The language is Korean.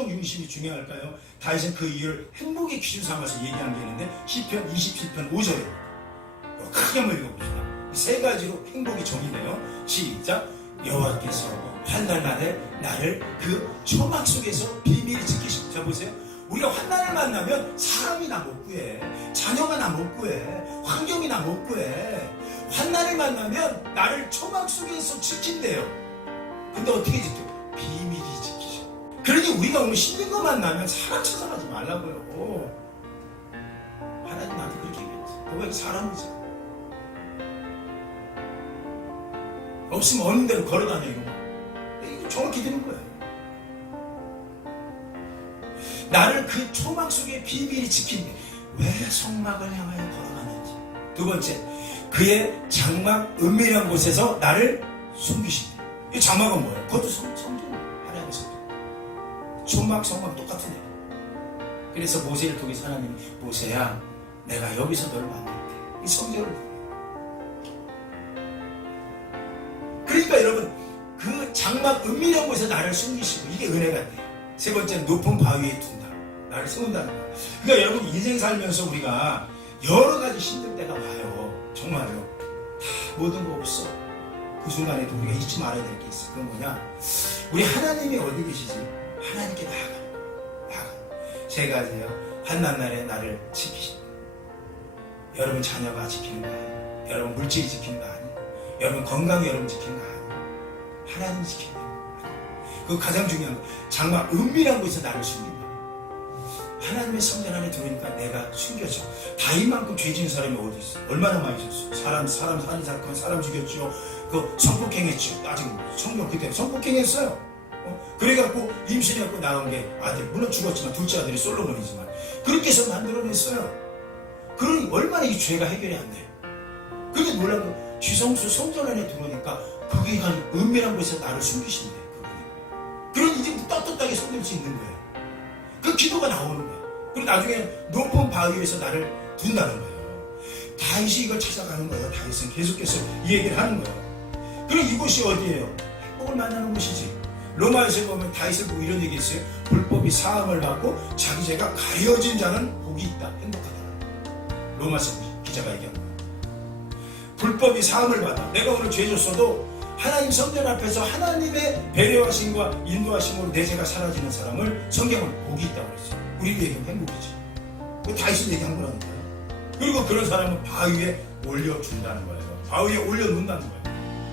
성경 중심이 중요할까요? 다윗은 그 이유를 행복의 기준 삼아서 얘기한 게 있는데 시편 27편 5절에 크게 한번 읽어봅시다. 이세 가지로 행복이 정의돼요. 시작. 여호와께서 환난 날에 나를 그 초막 속에서 비밀히 지키시고 자 보세요. 우리가 환난을 만나면 사람이 나 못 구해. 자녀가 나 못 구해. 환경이 나 못 구해. 환난을 만나면 나를 초막 속에서 지킨대요. 근데 어떻게 지켜? 비밀이 우리가 오늘 힘든 거 만나면 사람 찾아가지 말라고요. 하나님 나한테 그렇게 얘기했어. 너가 사람이잖아. 없으면 없는 대로 걸어다녀 이거. 이거 정확히 되는 거예요. 나를 그 초막 속에 비밀히 지킨데 왜 성막을 향하여 걸어가는지. 두 번째, 그의 장막 은밀한 곳에서 나를 숨기신다. 이 장막은 뭐예요? 그것도 성, 성전 초막 성막 똑같은 애. 그래서 모세를 통해서 하나님이 모세야 내가 여기서 너를 만날게. 이 성전을 그러니까 여러분 그 장막 은밀한 곳에 나를 숨기시고 이게 은혜가 돼요. 세 번째는 높은 바위에 둔다. 나를 세운다는 거야. 그러니까 여러분 인생 살면서 우리가 여러 가지 힘들 때가 와요. 정말요. 다 모든 거 없어. 그 순간에도 우리가 잊지 말아야 될 게 있어. 그건 뭐냐? 우리 하나님이 어디 계시지? 하나님께 나아가는 거야. 나아가는 거야. 세 가지예요. 한낱 날에 나를 지키신다. 여러분 자녀가 지키는 거 아니에요. 여러분 물질이 지키는 거 아니에요. 여러분 건강이 여러분 지키는 거 아니에요. 하나님이 지키는 거예요. 그 가장 중요한 거. 장막 은밀한 곳에서 나를 숨긴다. 하나님의 성전 안에 들어오니까 내가 숨겨져. 다윗만큼 죄 지은 사람이 어디 있어? 얼마나 많이 있었어? 사람, 사람, 살인 사건, 사람 죽였죠. 그 성폭행했죠. 아직 성경 그때 성폭행했어요. 어? 그래갖고 임신해갖고 나온 게 아들, 물론 죽었지만 둘째 아들이 솔로몬이지만 그렇게 해서 만들어냈어요. 그러니 얼마나 이 죄가 해결이 안 돼요. 근데 놀란 거, 지성수 성전 안에 들어오니까 그게 한 은밀한 곳에서 나를 숨기신대, 그분이. 그런 이제 떳떳하게 손댈 수 있는 거예요. 그 기도가 나오는 거예요. 그리고 나중에 높은 바위에서 나를 둔다는 거예요. 다윗이 이걸 찾아가는 거예요. 다윗은 계속해서 이 얘기를 하는 거예요. 그리고 이곳이 어디예요? 행복을 만나는 곳이지. 로마에서 보면 다윗을 보고 이런 얘기 했어요. 불법이 사함을 받고 자기 죄가 가려진 자는 복이 있다. 행복하다. 로마서 기자가 얘기한 거예요. 불법이 사함을 받아. 내가 오늘 죄 졌어도 하나님 성전 앞에서 하나님의 배려하심과 인도하심으로 내 죄가 사라지는 사람을 성경은 복이 있다고 그랬어요. 우리도 얘기하면 행복이지. 그 다윗이 얘기한 거라는 거예요. 그리고 그런 사람은 바위에 올려준다는 거예요. 바위에 올려놓는다는 거예요.